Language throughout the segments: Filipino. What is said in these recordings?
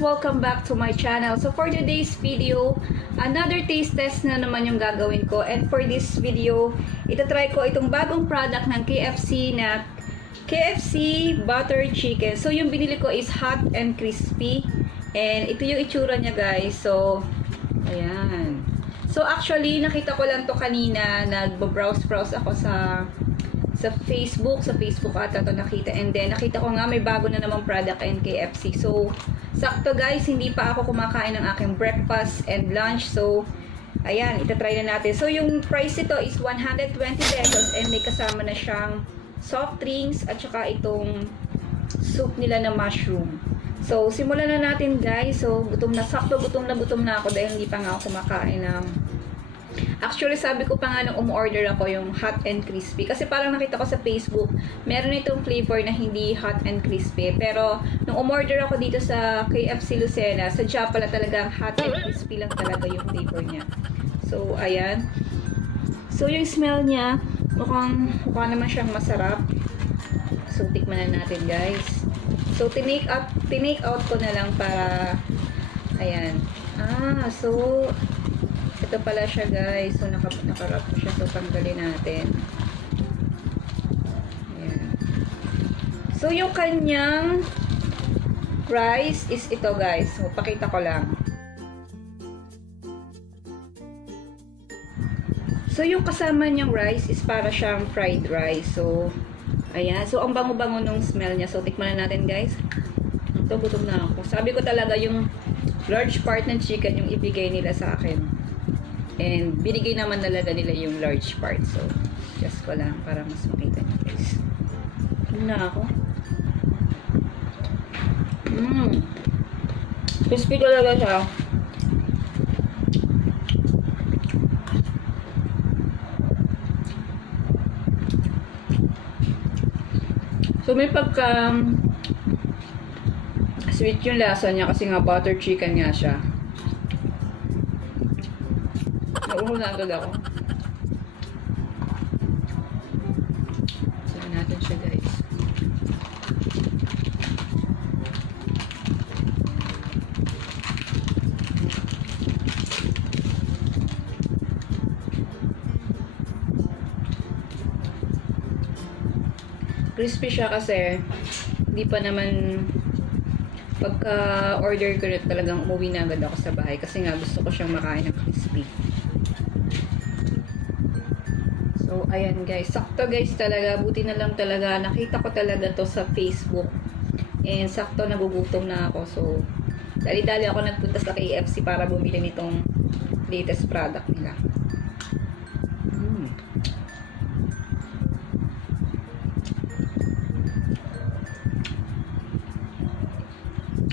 Welcome back to my channel. So for today's video, another taste test na naman yung gagawin ko. And for this video, itatry ko itong bagong product ng KFC na KFC Butter Chicken. So yung binili ko is hot and crispy. And ito yung itsura niya, guys. So, ayan. So actually, nakita ko lang to kanina. Nagbo-browse ako sa Facebook ata to nakita, and then nakita ko nga may bago na namang product in KFC. So sakto guys, hindi pa ako kumakain ng aking breakfast and lunch, so ayan, itatry na natin. So yung price ito is 120 pesos and may kasama na siyang soft drinks at saka itong soup nila na mushroom. So simulan na natin guys. So gutom na ako dahil hindi pa nga ako kumakain ng... Actually, sabi ko pa nga nung umorder ako yung hot and crispy. Kasi parang nakita ko sa Facebook, meron itong flavor na hindi hot and crispy. Pero, nung umorder ako dito sa KFC Lucena, sadya pala talagang hot and crispy lang talaga yung flavor niya. So, ayan. So, yung smell niya, mukha naman siyang masarap. So, tikman na natin, guys. So, tinake out ko na lang para, ayan. So, ito pala siya guys. So nakarap ko siya. So tanggalin natin. Ayan. So yung kanyang rice is ito guys. So pakita ko lang. So yung kasama niyang rice is para siyang fried rice. So ayan. So ang bango-bango nung smell niya. So tikman na natin guys. Ito, gutom na ako. Sabi ko talaga yung large part ng chicken yung ibigay nila sa akin. And binigay naman talaga nila yung large part. So, just ko lang para mas makita nyo guys. Na ako. Crispy talaga siya. So, may pagka sweet yung lasa niya kasi nga butter chicken nga siya. Nauho na agad ako. Saan natin siya guys. Crispy siya kasi hindi pa naman pagka order ko na talagang umuwi na agad ako sa bahay kasi nga gusto ko siyang makain ng crispy. So, ayan guys. Sakto guys talaga. Buti na lang talaga. Nakita ko talaga to sa Facebook. And sakto nagugutom na ako. So, dali-dali ako nagpunta sa KFC para bumili nitong latest product nila.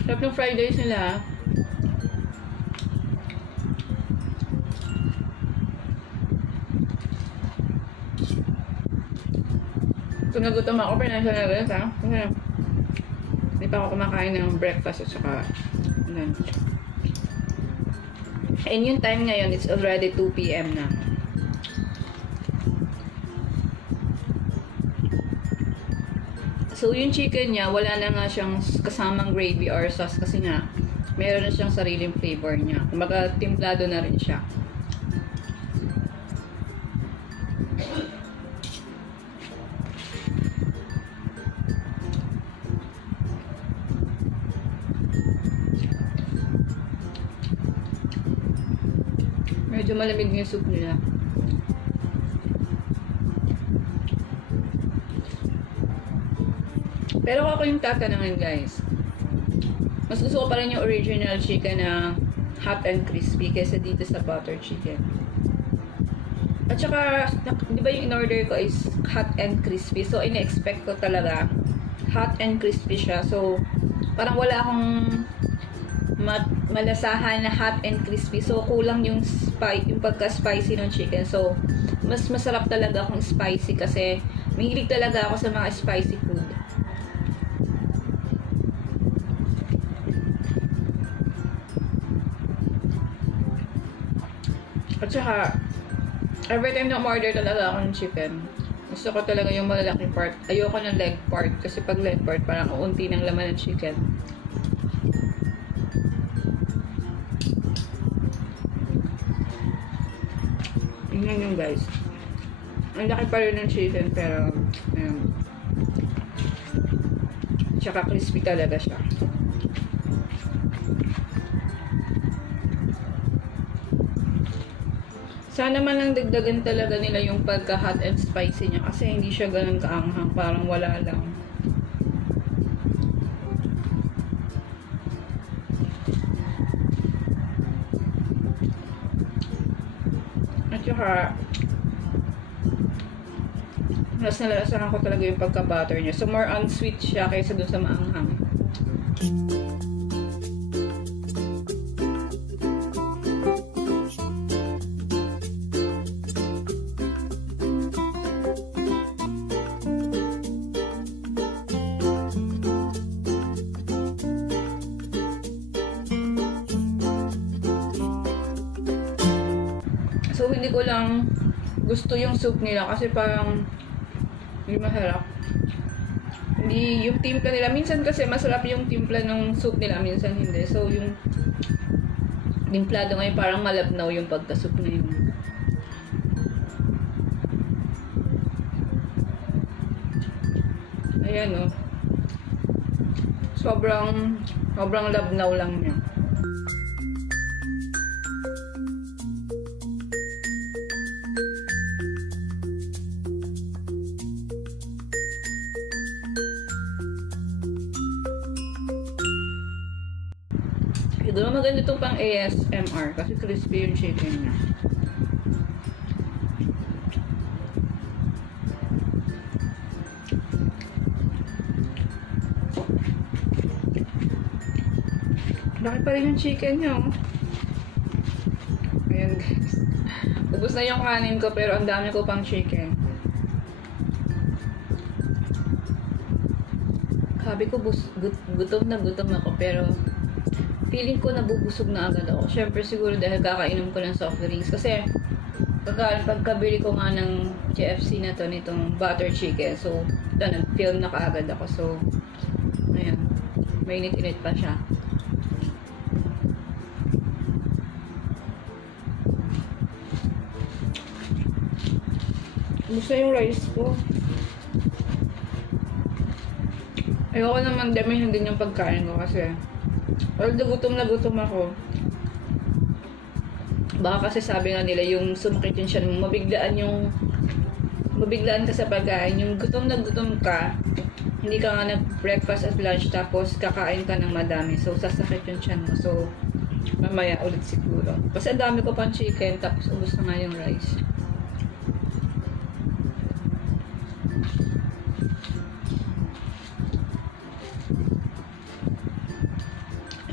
Sarap ng fried rice nila. So, nagutom ako, pero nasa na rin, ha? Kasi, hindi pa ako kumakain ng breakfast at saka lunch. And yung time ngayon, it's already 2 PM na. So, yung chicken niya, wala na nga siyang kasamang gravy or sauce kasi nga, meron na siyang sariling flavor niya. Kumbaga, timplado na rin siya. Medyo malamig yung soup nila. Pero ako yung tatanungin guys. Mas gusto ko pa rin yung original chicken na hot and crispy kaysa dito sa butter chicken. At saka, di ba yung in-order ko is hot and crispy. So, ina-expect ko talaga hot and crispy siya. So, parang wala akong malasahan na hot and crispy. So, kulang yung pagka-spicy ng chicken. So, mas masarap talaga kung spicy kasi mahilig talaga ako sa mga spicy food. At saka, every time na order talaga ako ng chicken, gusto ko talaga yung malalaking part. Ayoko ng leg part kasi pag leg part, parang unti ng laman ng chicken. Tingnan nyo guys. Ang laki pa rin ng chicken pero ayan. Tsaka crispy talaga siya. Sana man lang dagdagan talaga nila yung pagka-hot and spicy niya kasi hindi siya ganun kaanghang, parang wala lang. At saka mas nalalasahan ko talaga yung pagka-butter niya. So more on sweet siya kaysa dun sa maanghang. So, hindi ko lang gusto yung soup nila kasi parang hindi masarap. Hindi, yung timpla nila, minsan kasi masarap yung timpla ng soup nila, minsan hindi. So, yung timplado ngayon parang malabnaw yung pagka-soup na yun. Ayan o. Sobrang labnaw lang niya. Siguro maganda itong pang ASMR kasi crispy yung chicken niya. Laki pa rin yung chicken niya. Ayan guys. Ubus na yung kanin ko pero ang dami ko pang chicken. Sabi ko gutom na gutom ako pero feeling ko nabubusog na agad ako. Syempre siguro dahil kakainom ko ng soft drinks. Kasi pagkabili ko nga ng KFC na to, nitong butter chicken. So, nag-film na kaagad ako. So, ayan. Mainit-init pa siya. Gusto yung rice ko. Ayoko naman damihin din yung pagkain ko kasi although gutom na gutom ako, baka kasi sabi nga nila yung sumakit yung siya mo, mabiglaan ka sa pagkain, yung gutom na gutom ka, hindi ka nga nag-breakfast at lunch tapos kakain ka ng madami, so sasakit yung tiyan mo. So mamaya ulit siguro kasi ang dami ko pang chicken tapos ubos na nga yung rice.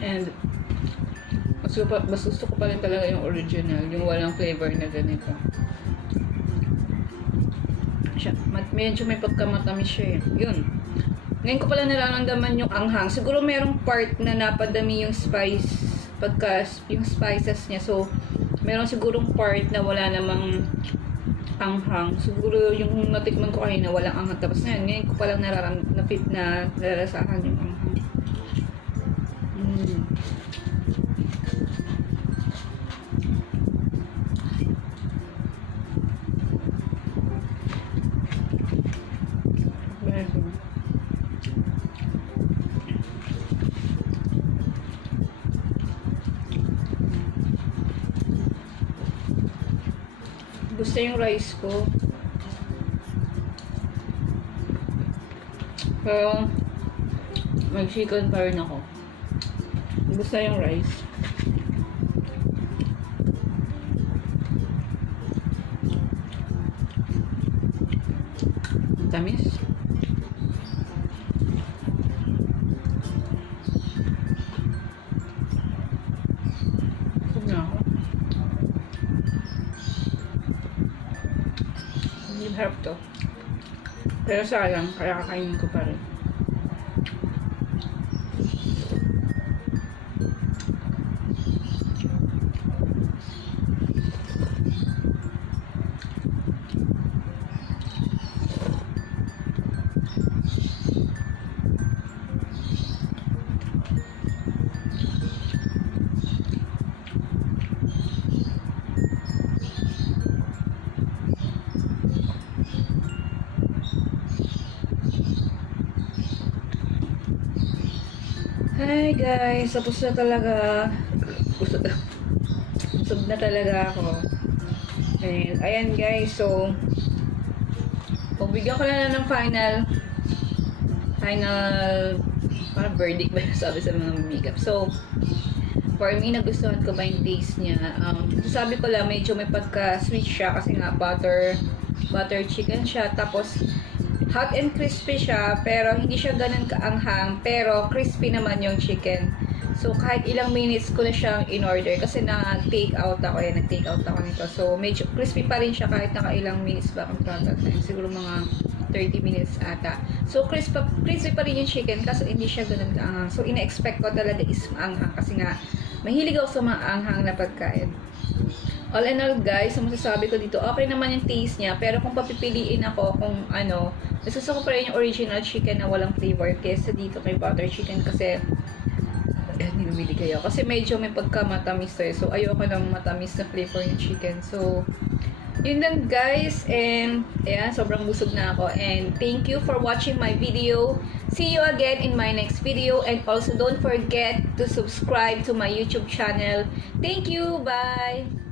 And mas gusto ko pa rin talaga yung original, yung walang flavor na ganito. Medyo may pagkamatamis siya eh. Yun. Ngayon ko pala nararamdaman yung anghang. Siguro merong part na napadami yung yung spices niya. So, meron sigurong part na wala namang anghang. Siguro yung natikman ko kanina walang anghang. Tapos ngayon ko palang nararasahan yung anghang. Gusto yung rice ko. Pero may chicken pa rin ako. Gusto yung rice. Tamis. Busog na ako. Hindi harap to. Pero sayang, kaya kakainin ko pa rin. Hi guys, tapos na talaga. Busog na talaga ako. And ayan guys, so pagbigyan ko na ng final parang verdict ba yung sabi sa mga makeup. So for me, nagustuhan ko ba yung taste niya. Sabi ko lang, medyo may pagka-sweet siya kasi nga butter chicken siya. Tapos hot and crispy siya, pero hindi siya ganun kaanghang, pero crispy naman yung chicken. So kahit ilang minutes ko na siyang in-order kasi nag-take out ako nito. So medyo crispy pa rin siya kahit naka ilang minutes ba ang product time. Siguro mga 30 minutes ata. So crispy pa rin yung chicken kasi hindi siya ganun kaanghang. So ina-expect ko talaga is maanghang kasi nga mahilig ako sa maanghang na pagkain. All in all guys, so masasabi ko dito, okay naman yung taste niya, pero kung papipiliin ako kung ano, gusto ko pa rin yung original chicken na walang flavor kesa dito kay butter chicken kasi ninumili kayo. Kasi medyo may pagka-matamis to eh. So ayoko ng matamis na flavor yung chicken. So yun lang guys, and ayan, sobrang busog na ako, and thank you for watching my video. See you again in my next video, and also don't forget to subscribe to my YouTube channel. Thank you, bye!